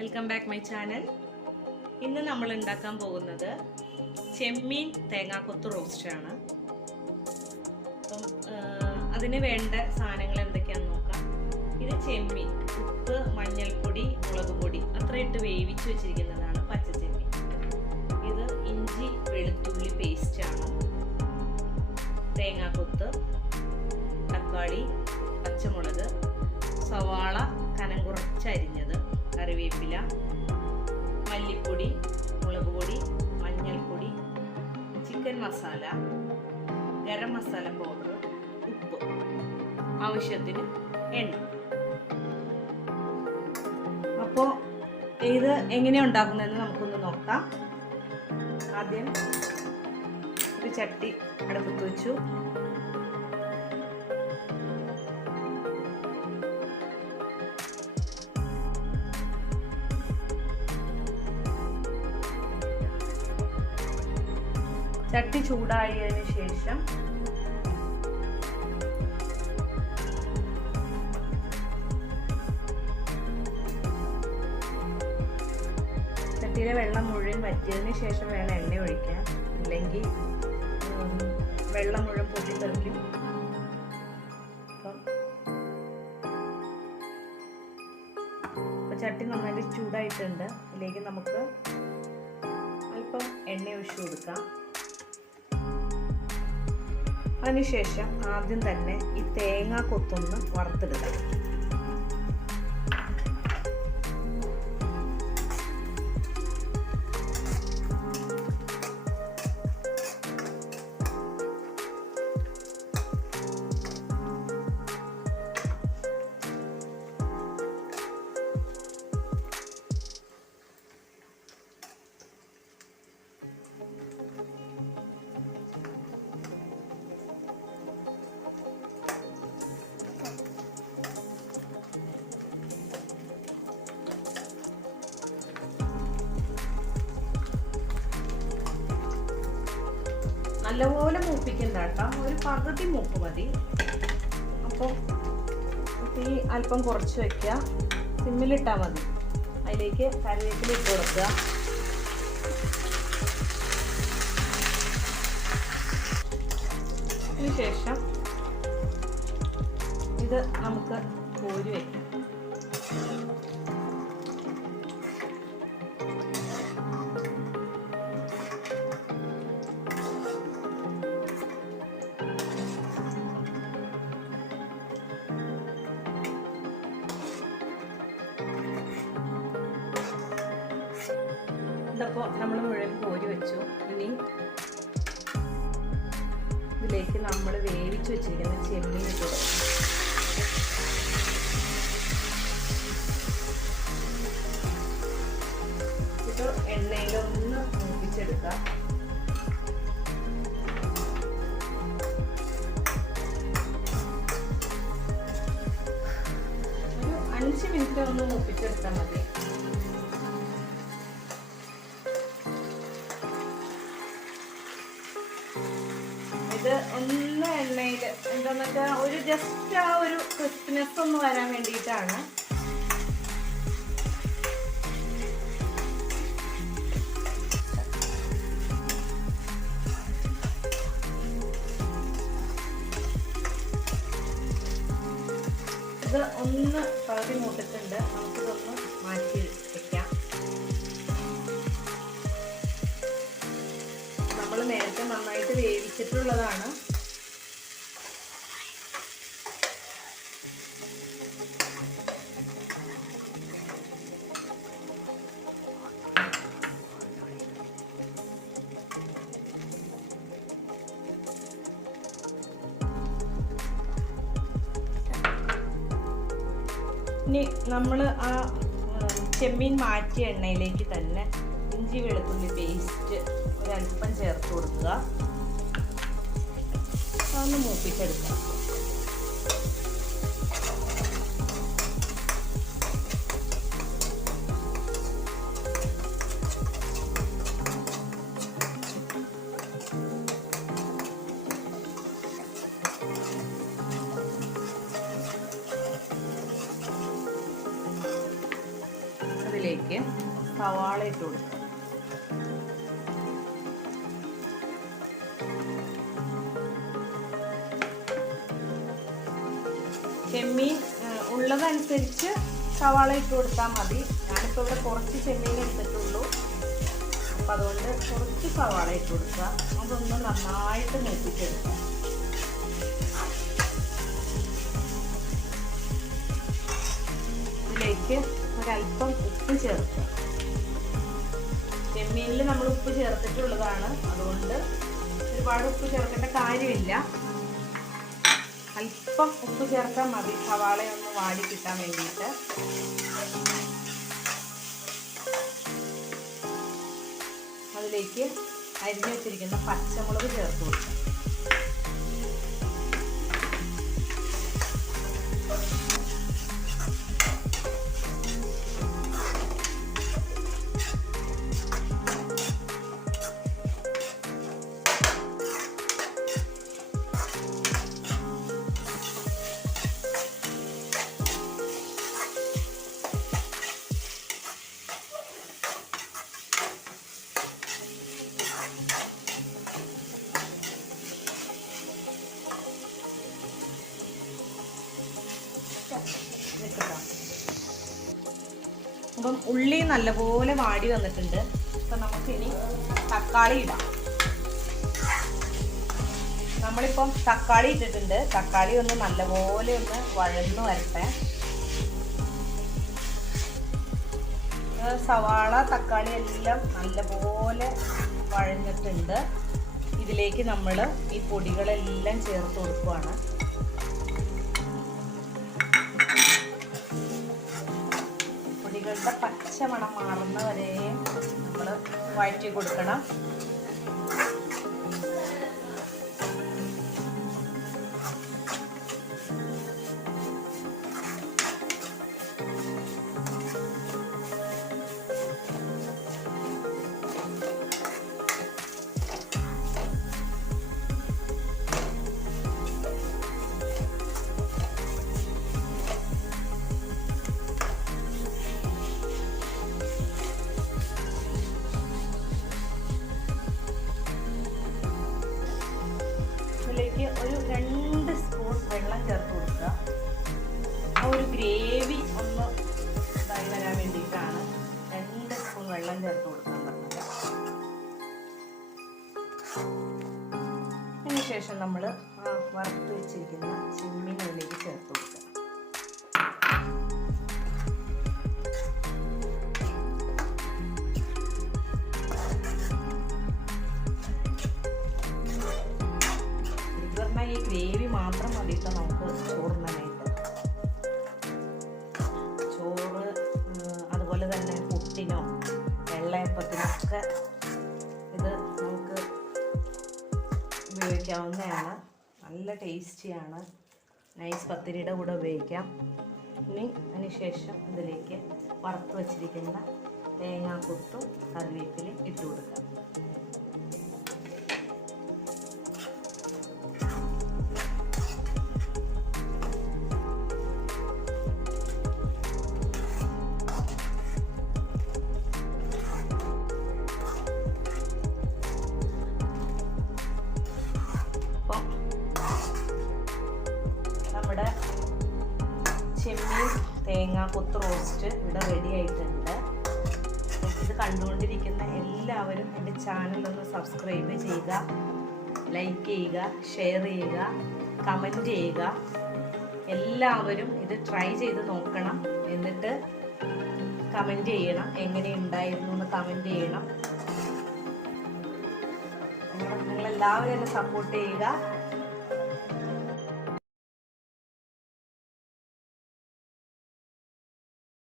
Welcome back my channel ഇന്ന് നമ്മൾ ഉണ്ടാക്കാൻ പോകുന്നത് ചെമ്മീൻ തേങ്ങാക്കൊത്ത് റോസ്റ്റാണ് അപ്പം അതിന് വേണ്ട സാധനങ്ങൾ എന്തൊക്കെയാണെന്ന് നോക്കാം. ഇത് ചെമ്മീൻ ഉപ്പ് മഞ്ഞൾപ്പൊടി മുളക് പൊടി. അത്ര ഇട്ട് വേവിച്ച് വെച്ചിരിക്കുന്നതാണ് പച്ച ചെമ്മീൻ. ഇത് ഇഞ്ചി വെളുത്തുള്ളി പേസ്റ്റാണ് തേങ്ങാക്കൊത്ത് തക്കാളി പച്ചമുളക് കറിവേപ്പില മല്ലിപ്പൊടി മുളക് പൊടി മഞ്ഞൾപ്പൊടി ചിക്കൻ മസാല ഗരം മസാല പൗഡർ ഉപ്പ്. ആവശ്യത്തിന് എണ്ണ. അപ്പോൾ ഇത് എങ്ങനെയാണ് ഉണ്ടാക്കുന്നതെന്ന് നമുക്കൊന്ന് നോക്കാം. ആദ്യം ഒരു ചട്ടി അടുപ്പത്ത് വെച്ചു. ചട്ടി ചൂടായതിന് ശേഷം ചട്ടിയിലെ വെള്ളം മുഴുവൻ വറ്റിയതിന് ശേഷം വേണം എണ്ണ ഒഴിക്കാൻ. ഇല്ലെങ്കിൽ വെള്ളം മുഴുവൻ പൊട്ടിത്തെറിക്കും അപ്പം ചട്ടി നന്നായിട്ട് ചൂടായിട്ടുണ്ട്. ഇതിലേക്ക് നമുക്ക് അല്പം എണ്ണ ഒഴിച്ചു കൊടുക്കാം. അതിനുശേഷം ആദ്യം തന്നെ ഈ തേങ്ങ കൊത്തൊന്ന് വറുത്തിടുക നല്ലപോലെ മൂപ്പിക്കണ്ട കേട്ടോ. ഒരു പകുതി മൂപ്പ് മതി. അപ്പോൾ തീ അല്പം കുറച്ച് വെക്കുക. സിമ്മിലിട്ടാൽ മതി. അതിലേക്ക് കറിവേപ്പില ഇട്ട് കൊടുക്കുക. അതിനുശേഷം ഇത് നമുക്ക് കോരി വയ്ക്കാം ഇതപ്പോൾ നമ്മൾ മുഴുവൻ കോരി വെച്ചു. ഇനി ഇതിലേക്ക് നമ്മൾ വേവിച്ച് വെച്ചിരിക്കുന്ന ചെമ്മീൻ ഇട്ട് എണ്ണയിലൊന്ന് മൂപ്പിച്ചെടുക്കാം. ഒരു അഞ്ച് മിനിറ്റ് ഒന്ന് മൂപ്പിച്ചെടുത്താൽ മതി. എന്താന്ന് വെച്ചാൽ ഒരു ജസ്റ്റ് ആ ഒരു ക്രിസ്പിനെസ് ഒന്ന് വരാൻ വേണ്ടിയിട്ടാണ്. ഇത് ഒന്ന് പകുതി മൂട്ടിട്ടുണ്ട് നമുക്കിതൊന്ന് മാറ്റി വെക്കാം. നമ്മൾ നേരത്തെ നന്നായിട്ട് വേവിച്ചിട്ടുള്ളതാണ്. ഇനി നമ്മൾ ആ ചെമ്മീൻ മാറ്റിയ എണ്ണയിലേക്ക് തന്നെ ഇഞ്ചി വെളുത്തുള്ളി പേസ്റ്റ് ഒരല്പം ചേർത്ത് കൊടുക്കുക. അതൊന്ന് മൂപ്പിച്ചെടുക്കാം. അതിലേക്ക് സവാള ഇട്ട് കൊടുക്കുക ചെമ്മീൻ ഉള്ളതനുസരിച്ച് സവാള ഇട്ട് കൊടുത്താൽ മതി. ഞാനിപ്പോൾ ഇവിടെ കുറച്ച് ചെമ്മീൻ എടുത്തിട്ടുള്ളൂ. അപ്പം അതുകൊണ്ട് കുറച്ച് സവാള ഇട്ട് കൊടുക്കുക. അതൊന്ന് നന്നായിട്ട് മൂപ്പിച്ചെടുക്കുക ഇതിലേക്ക് ഒരല്പം ഉപ്പ് ചേർക്കുക. ചെമ്മീനിൽ നമ്മൾ ഉപ്പ് ചേർത്തിട്ടുള്ളതാണ്. അതുകൊണ്ട് ഒരുപാട് ഉപ്പ് ചേർക്കേണ്ട കാര്യമില്ല. അല്പം ഉപ്പ് ചേർത്താൽ മതി ഒന്ന് വാടി കിട്ടാൻ വേണ്ടിയിട്ട്. അതിലേക്ക് അരിഞ്ഞു വെച്ചിരിക്കുന്ന പച്ചമുളക് ചേർത്ത് കൊടുക്കാം അപ്പം ഉള്ളി നല്ലപോലെ വാടി വന്നിട്ടുണ്ട്. അപ്പം നമുക്കിനി തക്കാളി ഇടാം. നമ്മളിപ്പം തക്കാളി ഇട്ടിട്ടുണ്ട്. തക്കാളി ഒന്ന് നല്ലപോലെ ഒന്ന് വഴന്നു വരട്ടെ. സവാള തക്കാളി എല്ലാം നല്ലപോലെ വഴഞ്ഞിട്ടുണ്ട് ഇതിലേക്ക് നമ്മൾ ഈ പൊടികളെല്ലാം ചേർത്ത് കൊടുക്കുവാണ്. പൊടികളുടെ പച്ചമണം മാറുന്ന നമ്മൾ വഴറ്റി കൊടുക്കണം. നമ്മൾ ഉപയോഗിക്കാവുന്നതാണ് നല്ല ടേസ്റ്റിയാണ്. നൈസ് പത്തിരിയുടെ കൂടെ ഉപയോഗിക്കാം. ഇനി അതിനുശേഷം ഇതിലേക്ക് വറുത്ത് വച്ചിരിക്കുന്ന തേങ്ങാക്കൊത്തും കറിവേപ്പിലയും ഇട്ട് കൊടുക്കാം. നമ്മുടെ ചെമ്മീൻ തേങ്ങ കുത്ത് റോസ്റ്റ് ഇവിടെ റെഡി ആയിട്ടുണ്ട്. ഇത് കണ്ടുകൊണ്ടിരിക്കുന്ന എല്ലാവരും എന്റെ ചാനൽ ഒന്ന് സബ്സ്ക്രൈബ് ചെയ്യുക ലൈക്ക് ചെയ്യുക ഷെയർ ചെയ്യുക കമന്റ് ചെയ്യുക. എല്ലാവരും ഇത് ട്രൈ ചെയ്ത് നോക്കണം. എന്നിട്ട് കമന്റ് ചെയ്യണം. എങ്ങനെ ഉണ്ടായിരുന്നു എന്ന് കമന്റ് ചെയ്യണം. നിങ്ങളെല്ലാവരും എന്നെ സപ്പോർട്ട് ചെയ്യുക.